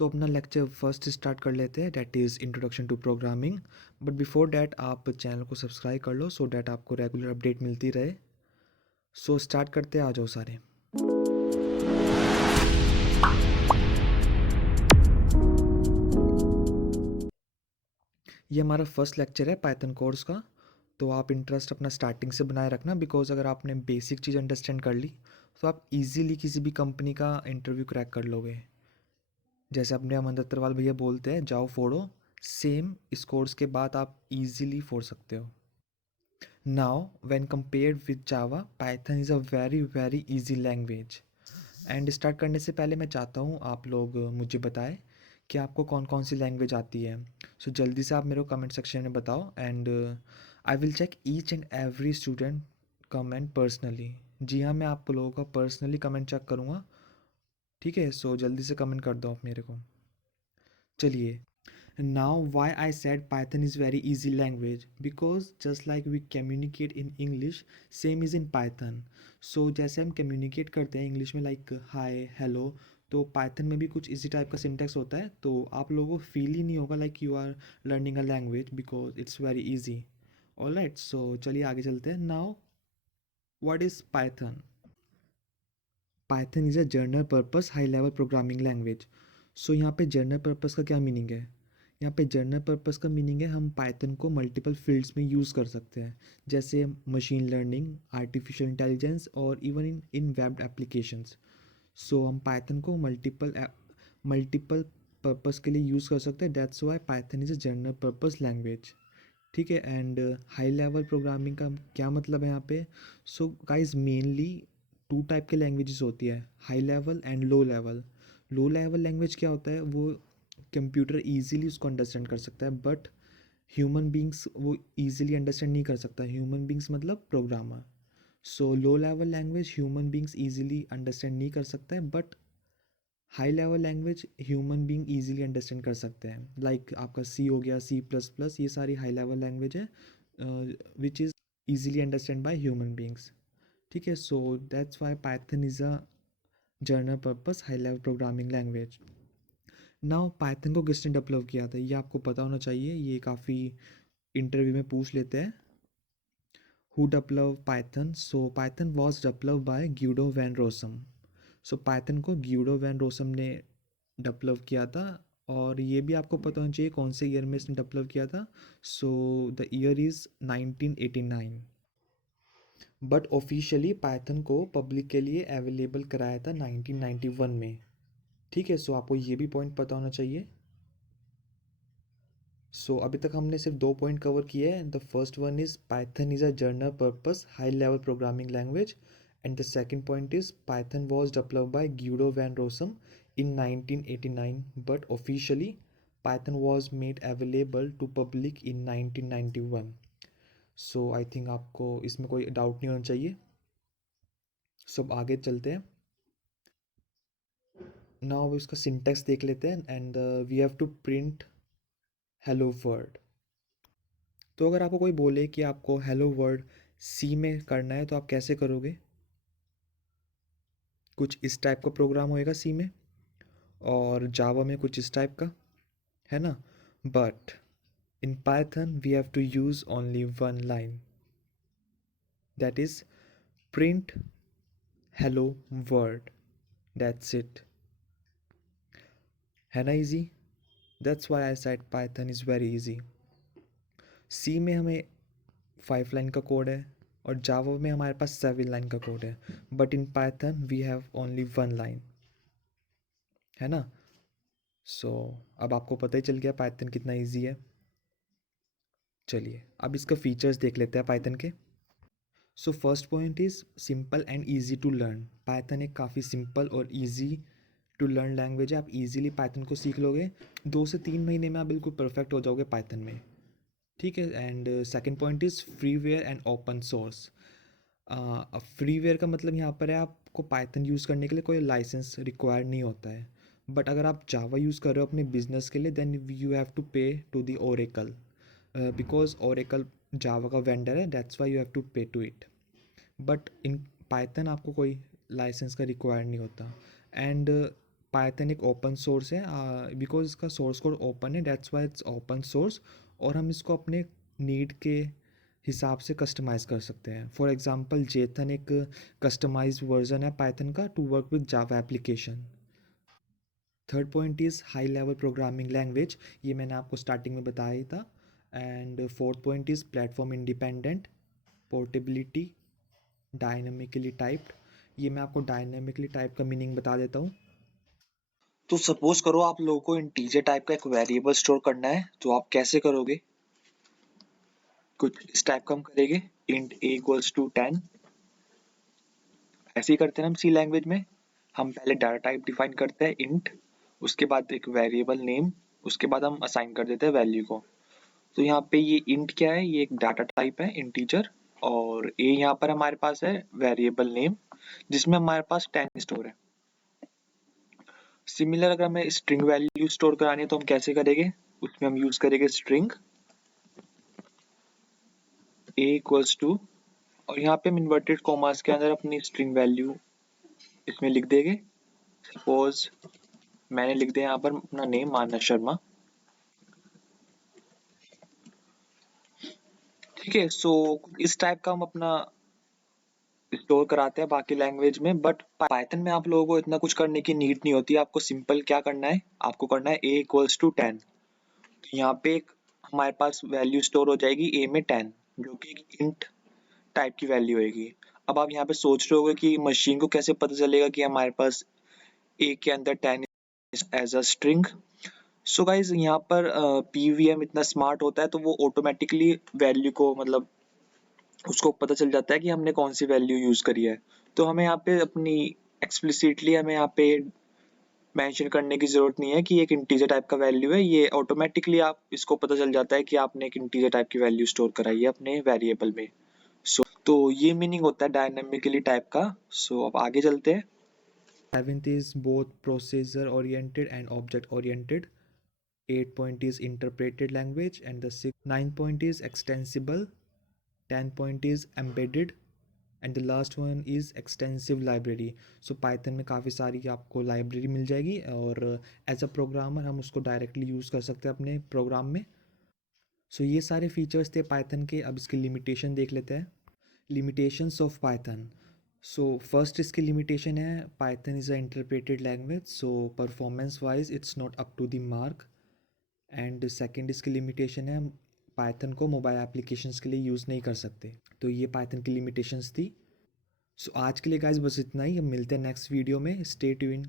तो अपना lecture first start कर लेते हैं, that is introduction to programming. But before that आप चैनल को सब्सक्राइब कर लो सो डैट आपको रेगुलर अपडेट मिलती रहे। सो स्टार्ट करते हैं, आ जाओ सारे। ये हमारा फर्स्ट लेक्चर है पाइथन कोर्स का। तो आप इंटरेस्ट अपना स्टार्टिंग से बनाए रखना, बिकॉज अगर आपने बेसिक चीज़ अंडरस्टैंड कर ली तो आप इजीली किसी भी कंपनी का इंटरव्यू क्रैक कर लोगे। जैसे अपने अमन दत्तरवाल भैया बोलते हैं, जाओ फोड़ो, सेम इस कोर्स के बाद आप इजीली फोड़ सकते हो। Now when compared with Java, Python is a very very easy language. And start करने से पहले मैं चाहता हूँ आप लोग मुझे बताएं कि आपको कौन कौन सी लैंग्वेज आती है। सो जल्दी से आप मेरे को कमेंट सेक्शन में बताओ, and I will check each and every student comment personally. जी हाँ, मैं आप लोगों का पर्सनली कमेंट चेक करूँगा। ठीक है, सो जल्दी से कमेंट कर दो आप मेरे को। चलिए, now why I said Python is very easy language, because just like we communicate in English, same is in Python. So जैसे हम communicate करते हैं इंग्लिश में like hi hello, तो पाइथन में भी कुछ इसी टाइप का सिंटेक्स होता है। तो आप लोगों को फील ही नहीं होगा like you are learning a language, because it's very easy. Alright, so चलिए आगे चलते हैं। Now what is Python? Python is a general purpose high level programming language. So यहाँ पे जनरल पर्पस का क्या मीनिंग है? यहाँ पे जनरल पर्पस का मीनिंग है हम पाइथन को मल्टीपल फील्ड्स में यूज़ कर सकते हैं, जैसे मशीन लर्निंग, आर्टिफिशियल इंटेलिजेंस और इवन इन वेब एप्लीकेशंस। सो हम पाइथन को मल्टीपल पर्पस के लिए यूज़ कर सकते हैं, that's why Python is a general purpose language. ठीक है, एंड हाई लेवल प्रोग्रामिंग का क्या मतलब है यहाँ पे? So guys mainly two type के लैंग्वेजेस होती है, high level and low level. Low level language क्या होता है? वो कंप्यूटर इजीली उसको अंडरस्टैंड कर सकता है, बट ह्यूमन बींग्स वो इजीली अंडरस्टैंड नहीं कर सकता। ह्यूमन बींग्स मतलब प्रोग्रामर। So low level language human beings easily understand नहीं कर सकता है, but high level language human being easily understand कर सकते हैं। लाइक आपका सी हो गया, सी प्लस प्लस, ये सारी हाई लेवल लैंग्वेज है which is easily understand by human beings. ठीक है, so that's why Python is a general purpose high level programming language. Now Python को किसने डेवलप किया था ये आपको पता होना चाहिए, ये काफ़ी इंटरव्यू में पूछ लेते हैं। Who develop Python? So Python was develop by Guido van Rossum. So Python को ग्यूडो वैन रोसम ने डेवलप किया था। और ये भी आपको पता होना चाहिए कौन से ईयर में इसने डेवलप किया था। So the year is 1989। But officially Python को पब्लिक के लिए अवेलेबल कराया था 1991 में। ठीक है, सो आपको ये भी पॉइंट पता होना चाहिए। सो अभी तक हमने सिर्फ दो पॉइंट कवर किए हैं। The first one is Python is a general purpose high level programming language, and the second point is Python was developed by Guido van Rossum in 1989, but officially Python was made available to public in 1991। So I think आपको इसमें कोई doubt नहीं होना चाहिए। सो अब आगे चलते हैं। नाउ अब इसका सिंटेक्स देख लेते हैं, and we have to print hello world. तो अगर आपको कोई बोले कि आपको हेलो वर्ल्ड सी में करना है तो आप कैसे करोगे? कुछ इस टाइप का प्रोग्राम होएगा सी में, और जावा में कुछ इस टाइप का, है ना? But in Python we have to use only one line, that is print hello world, that's it. है ना easy? That's why I said Python is very easy. C में हमें 5 लाइन का कोड है, और जावा में हमारे पास 7 लाइन का कोड है, but in Python we have only one line, है ना? सो अब आपको पता ही चल गया पाइथन कितना इजी है। चलिए अब इसका फीचर्स देख लेते हैं पाइथन के। So first point is simple and easy to learn. Python एक काफ़ी सिंपल और इजी टू लर्न लैंग्वेज है। आप इजीली पाइथन को सीख लोगे, 2 से 3 महीने में आप बिल्कुल परफेक्ट हो जाओगे पाइथन में। ठीक है, and second point is freeware and open source. Freeware का मतलब यहाँ पर है आपको पाइथन यूज़ करने के लिए कोई लाइसेंस रिक्वायर नहीं होता है। बट अगर आप जावा यूज़ कर रहे हो अपने बिजनेस के लिए, then you have to pay to the Oracle, because Oracle Java का वेंडर है, that's why you have to pay to it. But in Python आपको कोई लाइसेंस का रिक्वायर नहीं होता। एंड पाइथन एक ओपन सोर्स है, बिकॉज इसका सोर्स कोड ओपन है, that's why it's open source. और हम इसको अपने नीड के हिसाब से कस्टमाइज़ कर सकते हैं। फॉर एग्जांपल जेथन एक कस्टमाइज्ड वर्जन है पाइथन का to work with Java application. Third point is high level programming language, ये मैंने आपको स्टार्टिंग में बताया ही था। And fourth point is platform independent, portability, dynamically typed. ये मैं आपको डायनेमिकली टाइप का मीनिंग बता देता हूँ। तो सपोज करो आप लोगों को इंटीजर टाइप का एक वेरिएबल स्टोर करना है, तो आप कैसे करोगे? कुछ इस टाइप का हम करेंगे, इंट a इक्वल्स टू 10। ऐसे ही करते हैं हम सी लैंग्वेज में। हम पहले डाटा टाइप डिफाइन करते हैं इंट, उसके बाद एक वेरिएबल नेम, उसके बाद हम असाइन कर देते हैं वैल्यू को। तो यहाँ पे ये इंट क्या है, ये एक डाटा टाइप है इंटीजर, और a यहाँ पर हमारे पास है वेरिएबल नेम जिसमें हमारे पास 10 स्टोर है। सिमिलर अगर हमें स्ट्रिंग वैल्यू स्टोर करानी है तो हम कैसे करेंगे, उसमें हम यूज करेंगे स्ट्रिंग a इक्वल्स टू, और यहाँ पे हम इन्वर्टेड कॉमास के अंदर अपनी स्ट्रिंग वैल्यू इसमें लिख देंगे। सपोज मैंने लिख दिया यहाँ पर अपना नेम मानस शर्मा। ठीक है, सो इस टाइप का हम अपना स्टोर कराते हैं बाकी लैंग्वेज में, बट पाइथन में आप लोगों को इतना कुछ करने की नीड नहीं होती। आपको सिंपल क्या करना है, आपको करना है a इक्वल्स टू 10। तो यहाँ पे एक हमारे पास वैल्यू स्टोर हो जाएगी a में 10, जो कि एक इंट टाइप की वैल्यू होगी। अब आप यहाँ पे सोच रहे होगे कि मशीन को कैसे पता चलेगा कि हमारे पास a के अंदर 10 as a string. So guys यहाँ पर पीवीएम इतना स्मार्ट होता है तो वो ऑटोमेटिकली वैल्यू को मतलब उसको पता चल जाता है कि हमने कौन सी वैल्यू यूज करी है। तो हमें यहाँ पे अपनी एक्सप्लिसिटली हमें यहाँ पे मेंशन करने की जरूरत नहीं है कि एक इंटीजर टाइप का वैल्यू है, ये ऑटोमेटिकली आप इसको पता चल जाता है कि आपने एक इंटीजर टाइप की वैल्यू स्टोर कराई है अपने वेरिएबल में। तो ये मीनिंग होता है डायनेमिकली टाइप का। सो अब आगे चलते हैं। Seventh is both procedure oriented and object oriented. Eight point is interpreted language and the six nine point is extensible. 10 point is embedded and the last one is extensive library. So Python में काफ़ी सारी आपको library मिल जाएगी और as a programmer हम उसको directly use कर सकते हैं अपने प्रोग्राम में। सो ये सारे फीचर्स थे पाइथन के। अब इसकी लिमिटेशन देख लेते हैं। Limitations of Python. So first इसकी लिमिटेशन है, Python is a interpreted language, so performance wise it's not up to the mark. And second इसकी लिमिटेशन है, पाइथन को मोबाइल एप्लीकेशंस के लिए यूज़ नहीं कर सकते। तो ये पाइथन की लिमिटेशंस थी। सो आज के लिए गाइस बस इतना ही। हम मिलते हैं नेक्स्ट वीडियो में। Stay tune.